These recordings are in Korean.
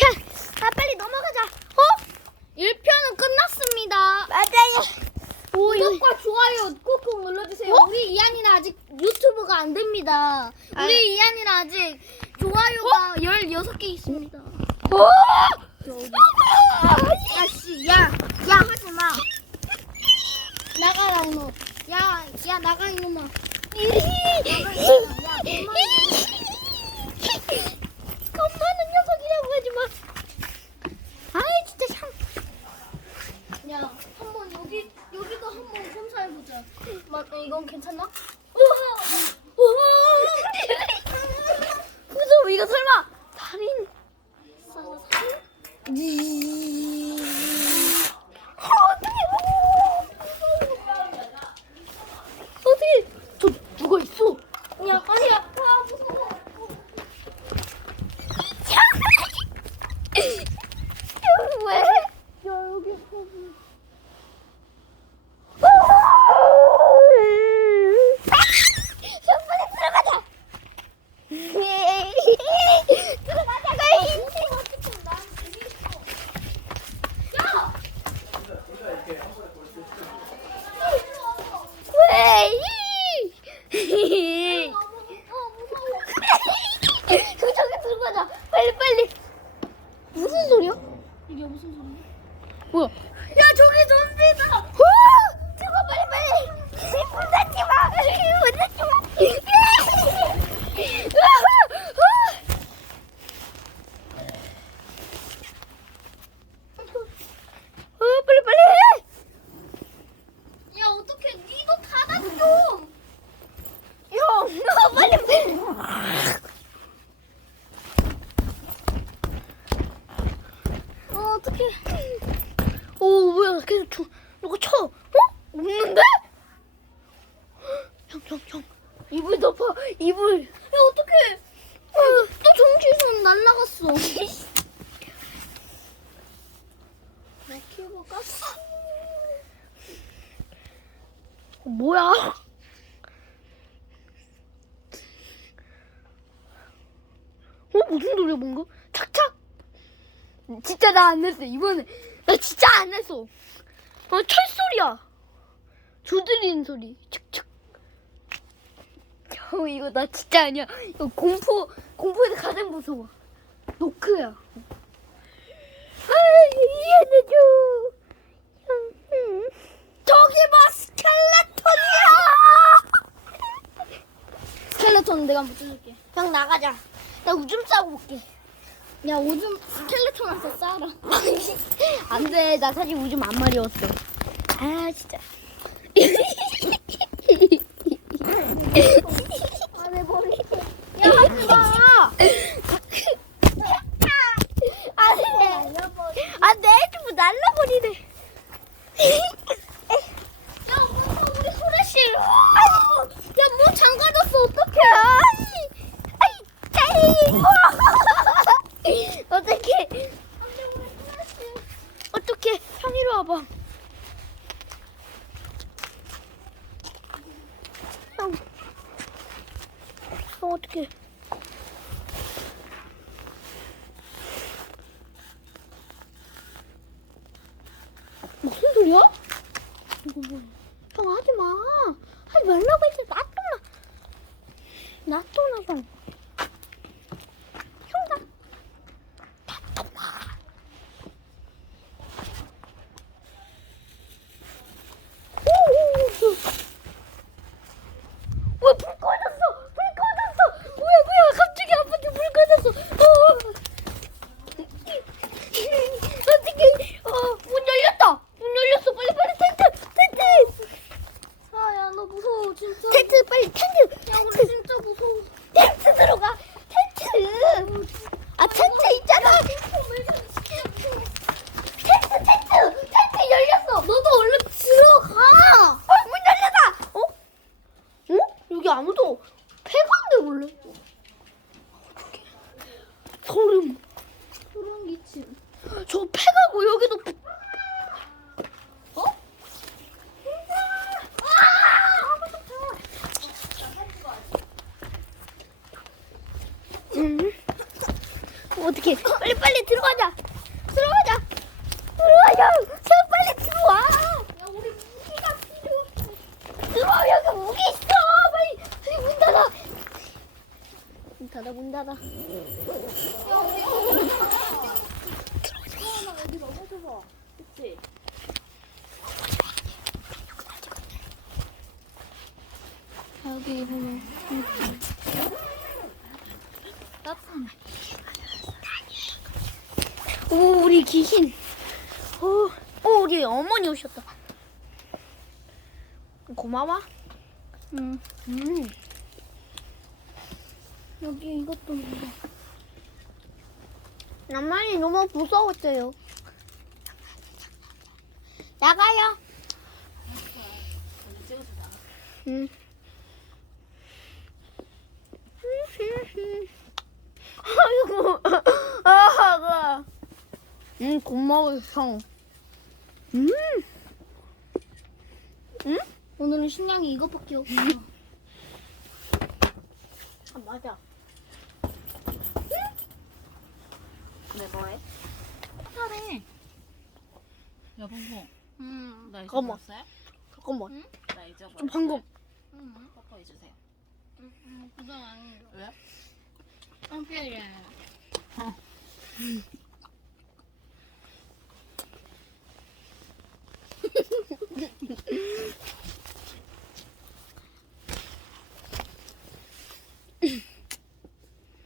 아 빨리 넘어가자. 어? 1편은 끝났습니다. 맞아요. 오, 구독과 좋아요 꾹꾹 눌러주세요. 우리 이한이는 아직 유튜브가 안 됩니다. 아. 우리 이한이는 아직 좋아요가 16개 있습니다. 오! 아씨, 야, 야, 하지 마. 나가라, 이놈. 야, 야, 나가, 이놈아. 겁나는 녀석이라고 하지 마. 아이, 진짜 참. 야, 한번 여기, 여기도 한번 검사해보자. 맞, 이건 괜찮나? 우와! 우와! 무서워, 이거 설마 살인? 사- 살인? 어떻게 저 누가 있어? 야 아니야 아 무서워 왜? 야 여기 빨리 들어가자 들어가자고 야! 왜? 저기 들어가자. 빨리 빨리. 무슨 소리야? 이게 무슨 소리야? 뭐야? 야 저기 좀비다. 어! 들어가 빨리 빨리. 문 닫지 마. 문 닫지 마. 어 빨리 빨리 해. 야 어떡해 니도 닫아줘 형 너 빨리 빨리 어 어떡해 오 뭐야 계속 쳐 누가 쳐 어? 없는데? 형 형 형 이불 덮어 이불 야 어떡해 어, 또 정치선 날라갔어 나 키워볼까? 어, 뭐야? 어 무슨 소리야 뭔가? 착착. 진짜 나안 냈어 이번에 나 진짜 안 냈어. 어 철 소리야. 조들리는 소리. 착착. 형 이거 나 진짜 아니야. 이거 공포 공포에서 가장 무서워. 노크야. 아 이해해줘. 저기 봐 스켈레톤이야. 스켈레톤 내가 한번 뜯을게. 형 나가자. 나 오줌 싸고 올게. 야 오줌 스켈레톤한테 싸라. 안돼 나 사실 오줌 안 마려웠어. 아 진짜. 아내 머리. 야 하지 마. 안돼. 안돼 좀 날라버리네. 야, 무서워, 우리 소래씨. 야, 문 잠가졌어, 어떡해. 아이, 아이, 짜이. 어떡해. 어떡해. 형, 이리 와봐. 형. 형, 어떡해. 무슨 소리야? 이거 뭐야? 형 하지 마. 하지 말라고 했지. 놔둬놔 형. 형 나. 놔둬놔. 오오오. 왜불 꺼졌어? 불 꺼졌어? 뭐야 뭐야? 갑자기 아빠한테 불 꺼졌어. 어. 어떻게? 어문 열렸다. 문 열렸어. 빨리 빨리 텐트 텐트. 아야 너 무서워 진짜. 텐트 빨리 텐트. 야 우리 진짜 무서워. 텐트 들어가. 텐트. 아 텐트 있잖아. 텐트 텐트 텐트 열렸어. 너도 얼른 들어가. 어문 열렸다. 어? 어? 여기 아무도 폐가인데 원래. 어떡해. 소름. 소름 끼침. 저 폐가고 여기도 어? 음. 어떻게 빨리 빨리 들어가 야, 저 빨리 들어와. 야, 우리 무기가 필요해. 들어와, 여기 무기 있어. 빨리, 빨리 문 닫아. 문 닫아, 문 닫아. 야, 우리 수아나 어디 넘어져서. 그치? 여기 보면. 따뜻하네. 오, 우리 귀신. 오, 오, 우리 어머니 오셨다. 고마워. 음, 음. 여기 이것도 먹어. 나만이 너무 무서웠어요. 나가요. 응. 아이고, 아가. 응, 고마워, 형. 음. 응? 오늘은 식량이 이것밖에 없어. 아, 맞아. 네, 뭐해? 잘해. 여봉봉, 음, 나 잠깐만. 잊어버렸어요? 잠깐만. 나 잊어버렸어요. 좀 방금. 응, 뽀뽀 해주세요. 그건 아니에요. 왜? 깜짝이야.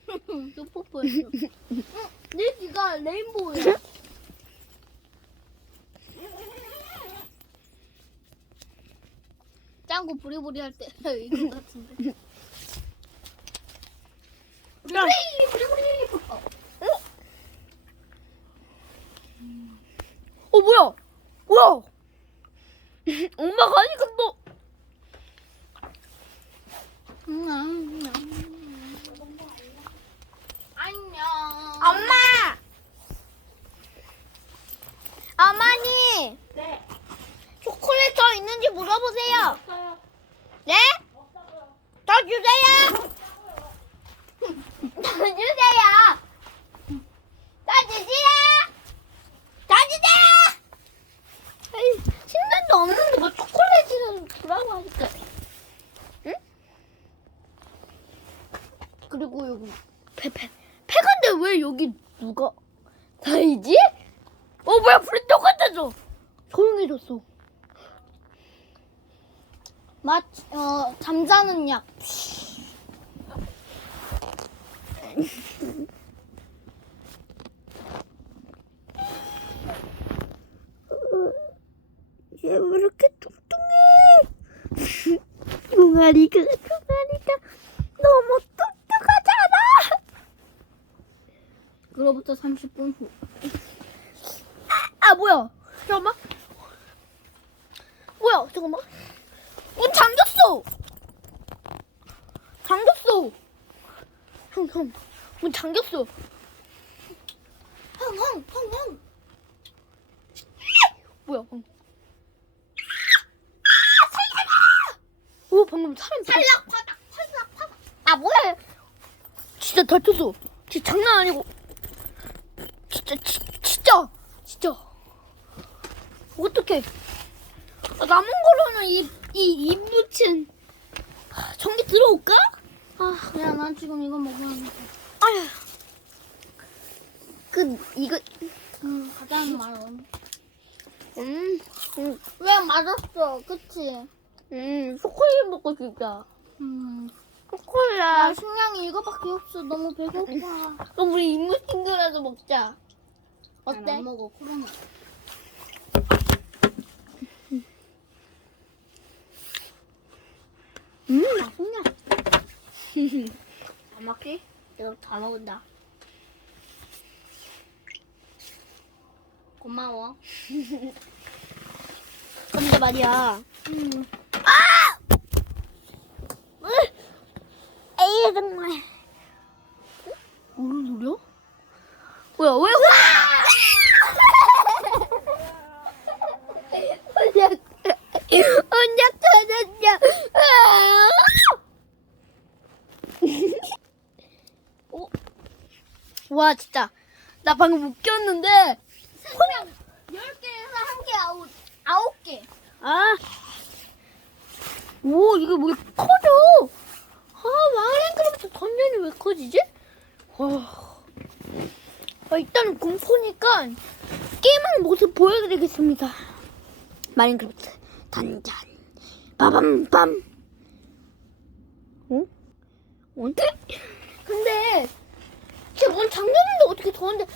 또 뽀뽀했어. 레인보우야. 짱구 부리부리 할 때 이거 같은데. 부리부리 부리부리. 어. 어 뭐야? 뭐야? 엄마가 하니까 또. 안녕. 엄마. 어머니. 네. 초콜릿 더 있는지 물어보세요. 없어요. 네? 더 주세요. 더 주세요. 더 주세요. 더 주세요. 아이, 신난도 없는데 뭐 초콜릿이는 주라고 하니까. 응? 그리고 여기 페페 페건데 왜 여기 누가 다이지? 어 뭐야 불이 똑같아져. 조용해졌어. 맛, 어, 잠자는 약. 얘왜 이렇게 뚱뚱해? 동아리가, 동아리가 너무 뚱뚱하잖아! 그로부터 30분 후. 아, 아, 뭐야? 잠깐만. 뭐야, 잠깐만. 문 잠겼어! 잠겼어! 형, 형. 문 잠겼어. 형, 형, 형, 형. 뭐야, 형. 오, 방금 사람 탈락, 파닥, 탈락, 파닥. 아, 뭐야. 진짜 다쳤어. 진짜 장난 아니고. 진짜, 지, 진짜, 진짜. 어떡해. 아, 남은 걸로는 이, 이, 입 붙인. 아, 전기 들어올까? 아, 야, 난 지금 이거 먹어야 돼. 아휴. 그, 이거. 음, 가자는 말 음, 음. 왜 맞았어, 그치? 음, 초콜릿 먹고 싶다. 음. 초콜릿. 아, 식량이 이거밖에 없어. 너무 배고파. 그럼 우리 인물친구라도 먹자. 어때? 난안 먹어, 코로나. 음, 맛있네. 안 먹 다 먹은다. 고마워. 근데 말이야. 음. 아! 으! 에이, 정말. 무슨 소리야? 뭐야, 왜, 와! 혼자, 혼자 터졌냐. 아! 어? 와, 진짜. 나 방금 웃겼는데. 열 개에서 한 개 아웃. 아홉 개. 아. 오, 이게 왜 커져? 아, 마인크래프트 던전이 왜 커지지? 와. 아, 일단 공포니까 게임하는 모습 보여드리겠습니다. 마인크래프트 던전. 빠밤빰. 어? 어때? 근데 쟤뭔 장난인데 어떻게 더운데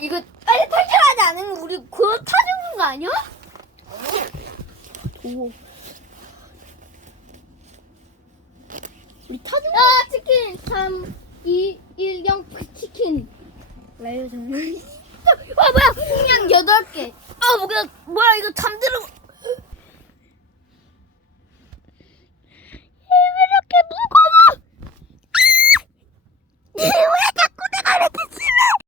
이거 빨리 탈출하지 않으면 우리 그거 타주는 거 아니야? 오. 우리 타주. 아 치킨 3, 2, 1, 0 치킨. 왜요 정말? 아 뭐야? 그냥 여덟 개. 아 뭐야 뭐야 이거 잠들어.